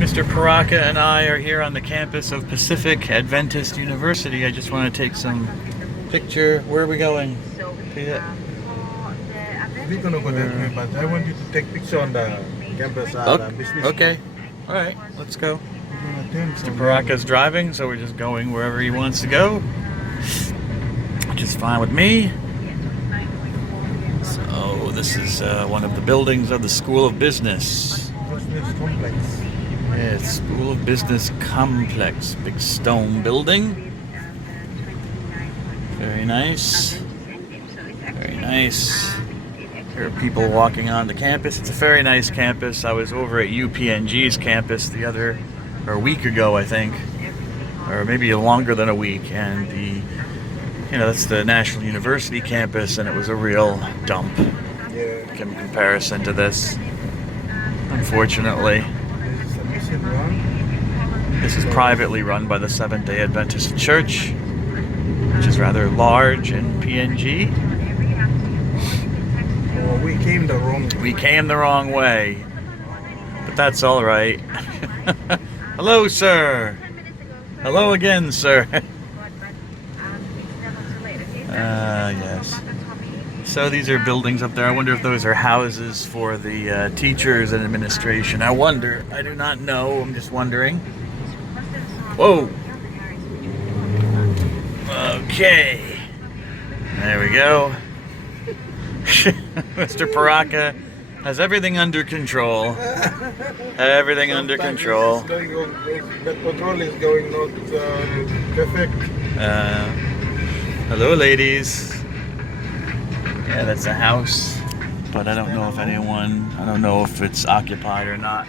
Mr. Paraka and I are here on the campus of Pacific Adventist University. I just want to take some picture. Where are we going? We're gonna go that way, but I want you to take picture on the campus business. Okay. All right. Let's go. Mr. Paraka's driving, so we're just going wherever he wants to go, which is fine with me. So this is one of the buildings of the School of Business. Business complex. Yeah, it's School of Business Complex. Big stone building. Very nice. Very nice. There are people walking on the campus. It's a very nice campus. I was over at UPNG's campus a week ago, I think, or maybe longer than a week, and that's the National University campus, and it was a real dump in comparison to this. Unfortunately, this is privately run by the Seventh-day Adventist Church, which is rather large in PNG. Oh, we came the wrong way. We came the wrong way, but that's all right. Hello, sir. Hello again, sir. Yes. So these are buildings up there. I wonder if those are houses for the teachers and administration. I wonder. I do not know. I'm just wondering. Whoa. Okay. There we go. Mr. Paraka has everything under control. Everything under control. The control is going not perfect. Hello, ladies. Yeah, that's a house, but I don't know if it's occupied or not.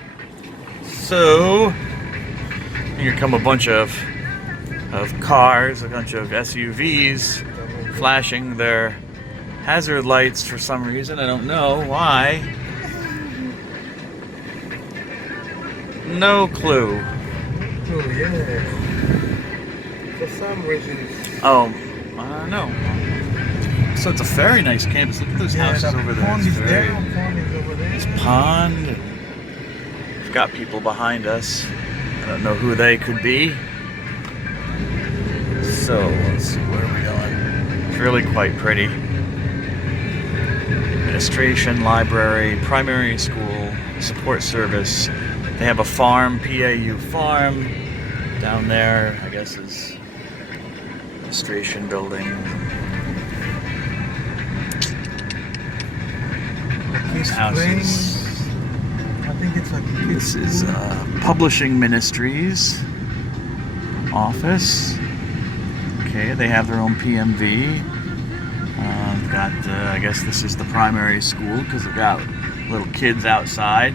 So, here come a bunch of cars, a bunch of SUVs flashing their hazard lights for some reason. I don't know why. No clue. Oh, yeah. For some reason. Oh, I don't know. So it's a very nice campus. Look at those houses over there. Pond is there. Pond is over there. This pond. We've got people behind us. I don't know who they could be. So let's see, where are we going? It's really quite pretty. Administration, library, primary school, support service. They have a farm, PAU farm. Down there, I guess, is administration building. Houses. I think it's like this is Publishing Ministries office. Okay, they have their own PMV. I guess this is the primary school because they've got little kids outside.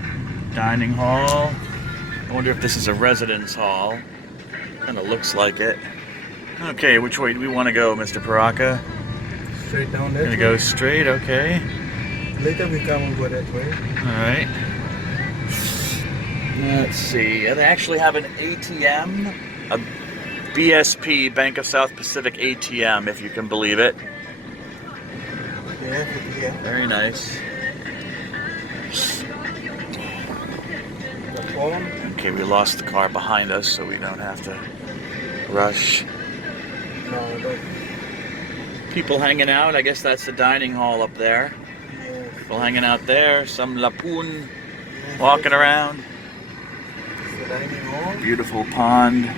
Dining hall. I wonder if this is a residence hall. Kind of looks like it. Okay, which way do we want to go, Mr. Paraka? Straight down there. Gonna go straight, okay. Later we come over that way. Alright. Let's see. They actually have an ATM. A BSP, Bank of South Pacific ATM, if you can believe it. Yeah. Very nice. Okay, we lost the car behind us, so we don't have to rush. People hanging out. I guess that's the dining hall up there. People hanging out there. Some lapoon walking around. Beautiful pond.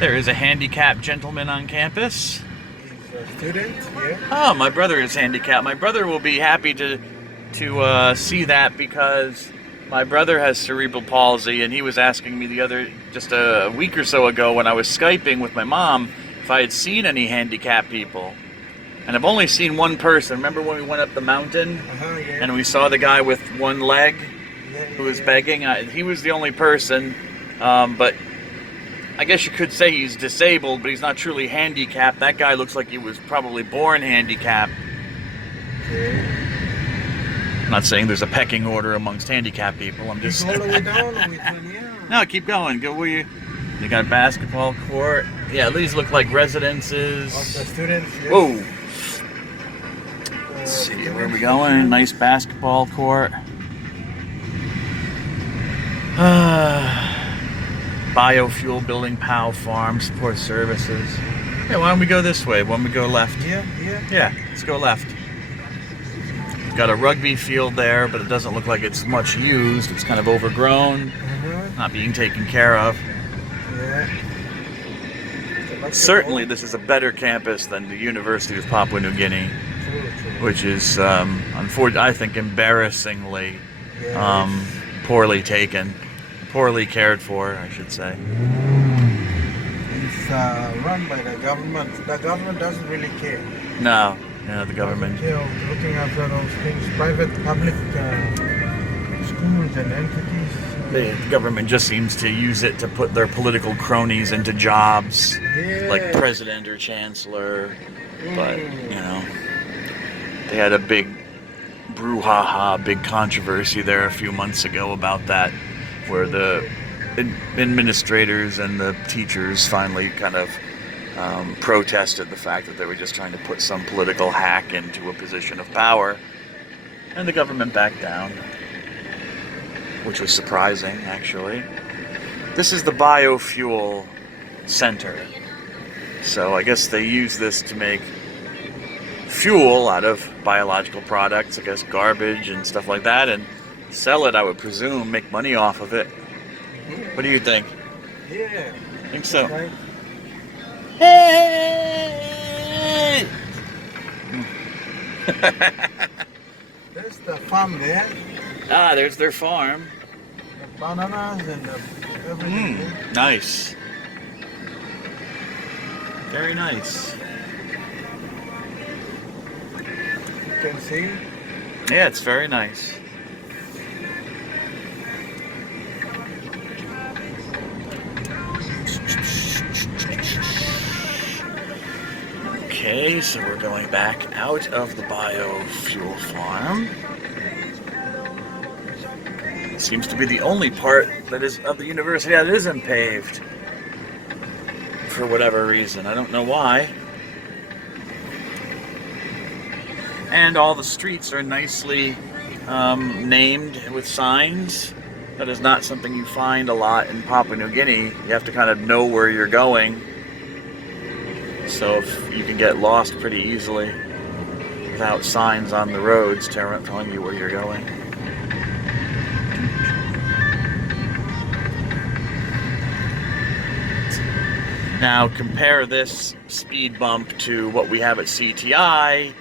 There is a handicapped gentleman on campus. He's a student, yeah. Oh, my brother is handicapped. My brother will be happy to see that because my brother has cerebral palsy, and he was asking me just a week or so ago when I was Skyping with my mom if I had seen any handicapped people. And I've only seen one person. Remember when we went up the mountain and we saw the guy with one leg who was begging? He was the only person, but I guess you could say he's disabled, but he's not truly handicapped. That guy looks like he was probably born handicapped. I'm not saying there's a pecking order amongst handicapped people. I'm just... all the way down. No, keep going. Go where you got a basketball court. Yeah, these look like residences. The students, yes. Whoa. Let's see, where are we going? Nice basketball court. Biofuel building, POW Farm, support services. Yeah, why don't we go this way? Why don't we go left? Yeah. Yeah, let's go left. Got a rugby field there, but it doesn't look like it's much used. It's kind of overgrown, not being taken care of. Yeah. Certainly, this is a better campus than the University of Papua New Guinea, which is, unfortunately, I think, embarrassingly poorly taken, poorly cared for, I should say. It's run by the government. The government doesn't really care. No, the government. Looking after those things, private, public schools and entities. The government just seems to use it to put their political cronies into jobs, like president or chancellor. But, they had a big brouhaha, big controversy there a few months ago about that, where the administrators and the teachers finally kind of protested the fact that they were just trying to put some political hack into a position of power, and the government backed down, which was surprising, actually. This is the biofuel center, so I guess they use this to make fuel out of biological products, I guess garbage and stuff like that, and sell it, I would presume, make money off of it. What do you think? Yeah. I think so. Right. Hey! There's the farm there. There's their farm. The bananas and everything. Nice. Very nice. You can see. Yeah, it's very nice. Okay, so we're going back out of the biofuel farm. Seems to be the only part that is of the university that isn't paved. For whatever reason. I don't know why. And all the streets are nicely named with signs. That is not something you find a lot in Papua New Guinea. You have to kind of know where you're going. So if you can get lost pretty easily without signs on the roads telling you where you're going. Now compare this speed bump to what we have at CTI,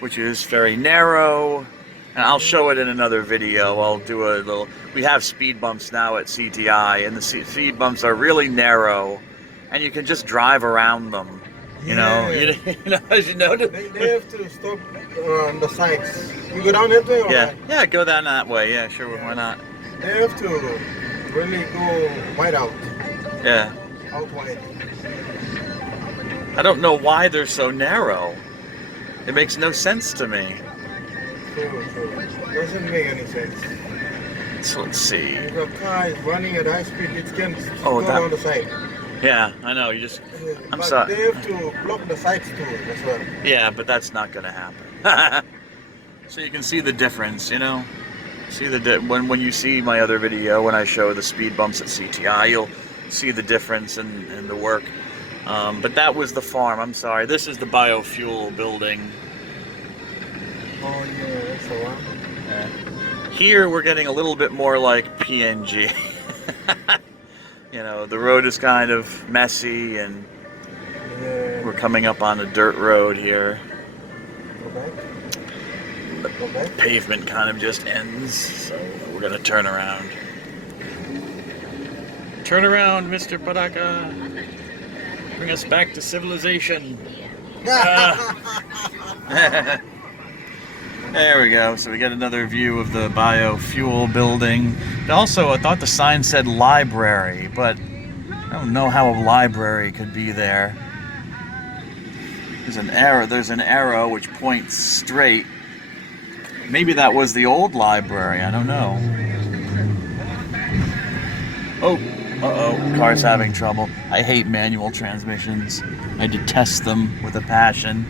which is very narrow. And I'll show it in another video. I'll do a little... We have speed bumps now at CTI, and the speed bumps are really narrow, and you can just drive around them. You know, as you know. They have to stop on the sides. You go down that way or Yeah, go down that way. Yeah, sure, why not? They have to really go wide out. Yeah. Out wide. I don't know why they're so narrow. It makes no sense to me. True. Doesn't make any sense. So let's see. If a car is running at high speed, it can go on the side. Yeah, I know. You just... I'm but sorry. They have to block the sides too as well. Yeah, but that's not going to happen. So you can see the difference, you know? See when you see my other video, when I show the speed bumps at CTI, you'll see the difference in the work. But that was the farm. I'm sorry. This is the biofuel building. Oh yeah, that's the one. Here we're getting a little bit more like PNG. You know, the road is kind of messy, and we're coming up on a dirt road here. Go back. The pavement kind of just ends, so we're gonna turn around. Turn around, Mr. Padaka. Bring us back to civilization. There we go. So we got another view of the biofuel building. And also, I thought the sign said library, but I don't know how a library could be there. There's an arrow which points straight. Maybe that was the old library. I don't know. Oh, car's having trouble. I hate manual transmissions. I detest them with a passion.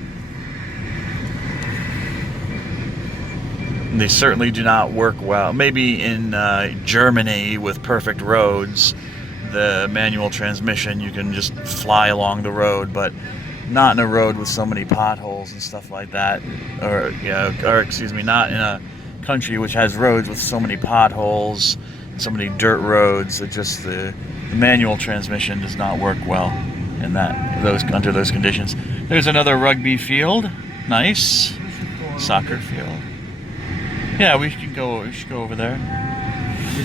They certainly do not work well. Maybe in Germany with perfect roads, the manual transmission, you can just fly along the road, but not in a road with so many potholes and stuff like that. Or excuse me, not in a country which has roads with so many potholes, so many dirt roads. That just the manual transmission does not work well in under those conditions. There's another rugby field. Nice. Soccer field. Yeah, we should go over there.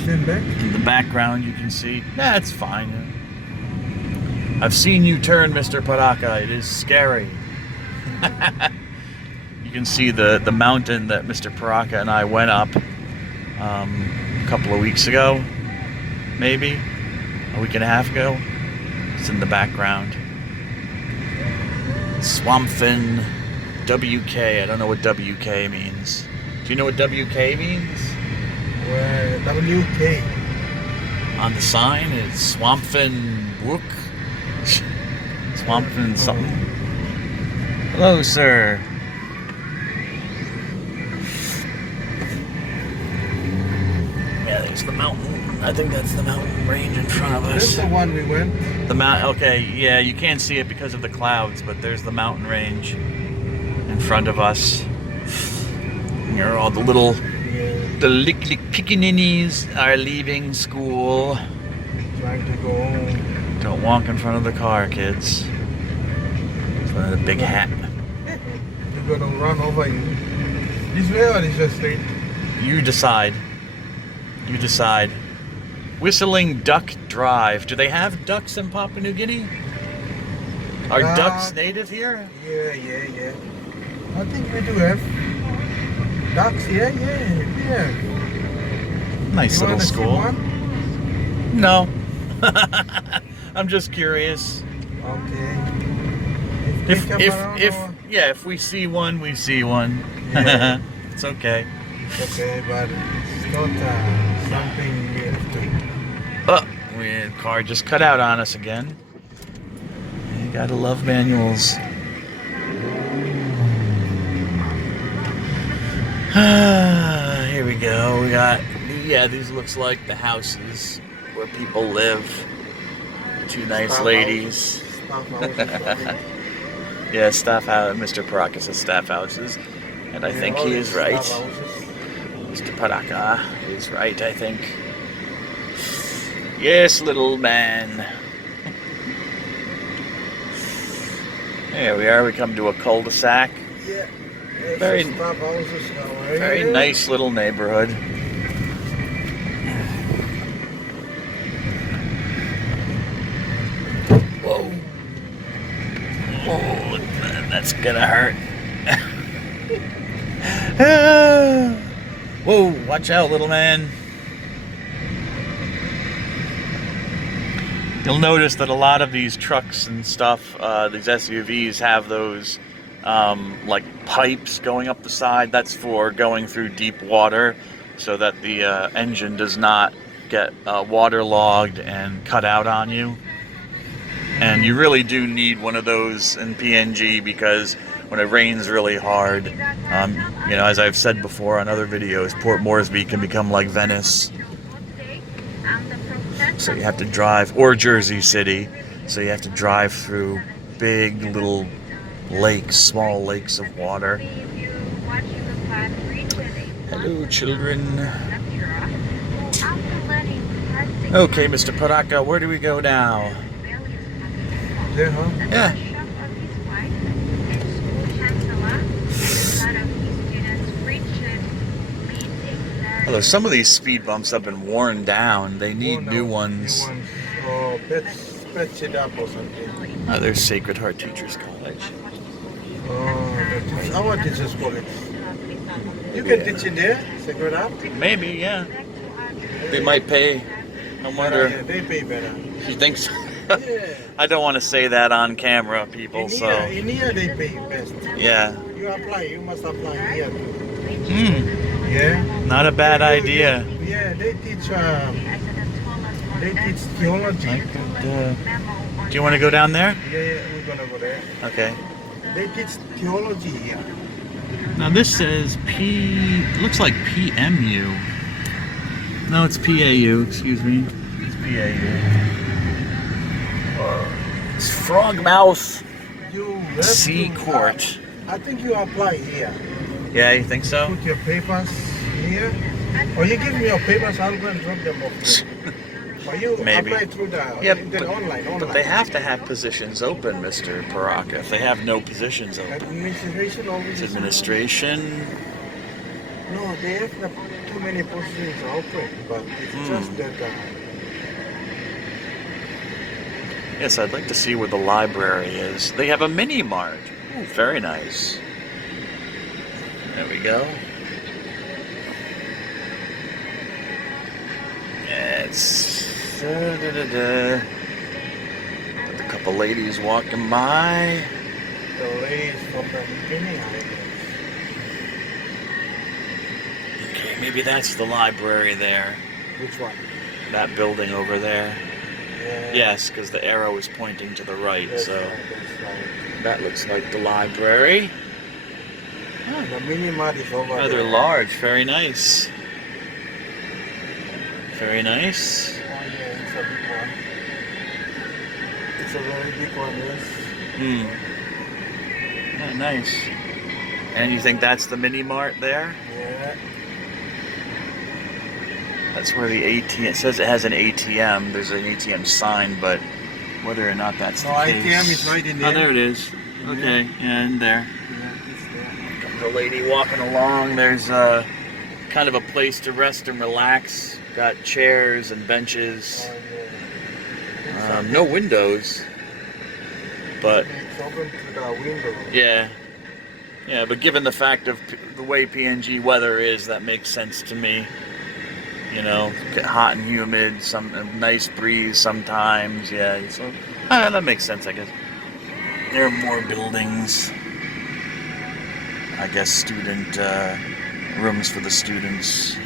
In the background you can see. Yeah, it's fine. I've seen you turn, Mr. Paraka. It is scary. You can see the mountain that Mr. Paraka and I went up a couple of weeks ago, maybe a week and a half ago. It's in the background. Swampfin WK. I don't know what WK means. Do you know what WK means? WK. On the sign, it's Swampfin Wook. Swampfin something. Hello, sir. Yeah, there's the mountain. I think that's the mountain range in front of us. That's the one we went. The okay, yeah, you can't see it because of the clouds, but there's the mountain range in front of us. Here are all the little, the lick pickaninnies are leaving school. Trying to go home. Don't walk in front of the car, kids. It's a big hat. You're gonna run over you. This way or this way straight? You decide. You decide. Whistling Duck Drive. Do they have ducks in Papua New Guinea? Are ducks native here? Yeah. I think we do have ducks. Yeah. Nice You little wanna see school. one? No. I'm just curious. Okay. If we see one, we see one. Yeah. It's okay. Okay, but it's not something we have to. The car just cut out on us again. You gotta love manuals. Here we go. We got, these looks like the houses where people live. Two nice ladies. Yeah, staff house. Mr. Paraka says staff houses, and I think he is right. Mr. Paraka is right, I think. Yes, little man. There we are. We come to a cul-de-sac. Yeah. Very Very nice little neighborhood. Whoa. Oh, that's gonna hurt. Whoa, watch out, little man. You'll notice that a lot of these trucks and stuff, these SUVs have those like pipes going up the side. That's for going through deep water so that the engine does not get waterlogged and cut out on you. And you really do need one of those in PNG because when it rains really hard, as I've said before on other videos, Port Moresby can become like Venice. So you have to drive, or Jersey City, so you have to drive through big little lakes, small lakes of water. Hello, children. Okay, Mr. Paraka, where do we go now? There, huh? Yeah. Although some of these speed bumps have been worn down, they need new ones. Oh, patch it up or something. Oh, there's Sacred Heart Teachers College. Oh, our teachers college. You can teach in there, Sacred Heart? Maybe, yeah. They might pay. I wonder. Yeah, they pay better. You think so? Yeah. I don't want to say that on camera, people, so. In here they pay best. Yeah. You must apply here too. Yeah. Not a bad idea. Yeah, they teach theology. Do you want to go down there? Yeah, we're gonna go there. Okay. They teach theology here. Now this says looks like PMU. No, it's PAU, excuse me. It's PAU. It's Frogmouth Sea Court. I think you apply here. Yeah, you think so? Put your papers here. Or you give me your papers, I'll go and drop them off. Or you Maybe. apply through the online. But they have to have positions open, Mr. Paraka. If they have no positions open. Administration always. It's administration. No, they have too many positions open, but it's just that. Yes, I'd like to see where the library is. They have a mini mart. Ooh, very nice. There we go. It's a couple ladies walking by. The ladies from the beginning, I guess. Okay, maybe that's the library there. Which one? That building over there. Yeah. Yes, because the arrow is pointing to the right, That's so right, that's right. that looks like the library. The mini mart is over Rather there. large, very nice. Very nice. Oh yeah, it's a big one. It's a very big one, yes. Yeah, nice. And you think that's the mini mart there? Yeah. That's where the ATM, it says it has an ATM. There's an ATM sign, but whether or not that's the case. ATM is right in there. Oh, there it is. Okay, yeah, in there. Yeah, it's there. The lady walking along, there's kind of a place to rest and relax. Got chairs and benches. Oh, yeah. No windows, but It's open to the window. yeah, but given the fact of the way PNG weather is, that makes sense to me. You know, get hot and humid, a nice breeze sometimes. Yeah, so that makes sense, I guess. There are more buildings. I guess student rooms for the students.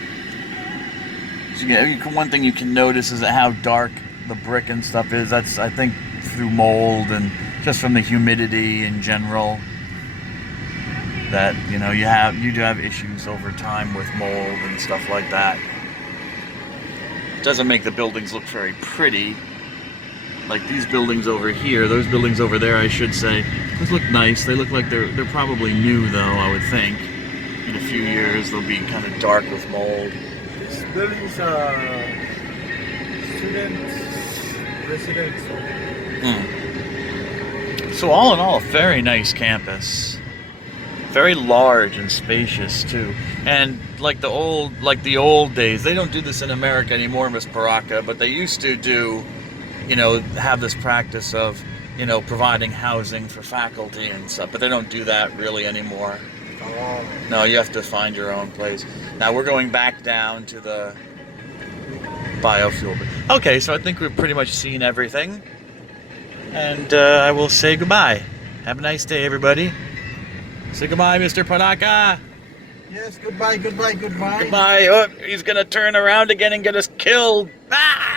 So, one thing you can notice is how dark the brick and stuff is. That's, I think, through mold and just from the humidity in general. That you do have issues over time with mold and stuff like that. It doesn't make the buildings look very pretty. Like these buildings over here, those buildings over there, I should say, those look nice. They look like they're probably new, though. I would think in a few years they'll be kind of dark with mold. These buildings are students, residents. So all in all, a very nice campus. Very large and spacious too. And like the old days, they don't do this in America anymore, Miss Paraka, but they used to do, have this practice of, providing housing for faculty and stuff, but they don't do that really anymore. Oh. No, you have to find your own place. Now we're going back down to the biofuel. Okay, so I think we've pretty much seen everything. And I will say goodbye. Have a nice day, everybody. Say goodbye, Mr. Paraka. Yes, goodbye. Goodbye. Oh, he's going to turn around again and get us killed. Ah!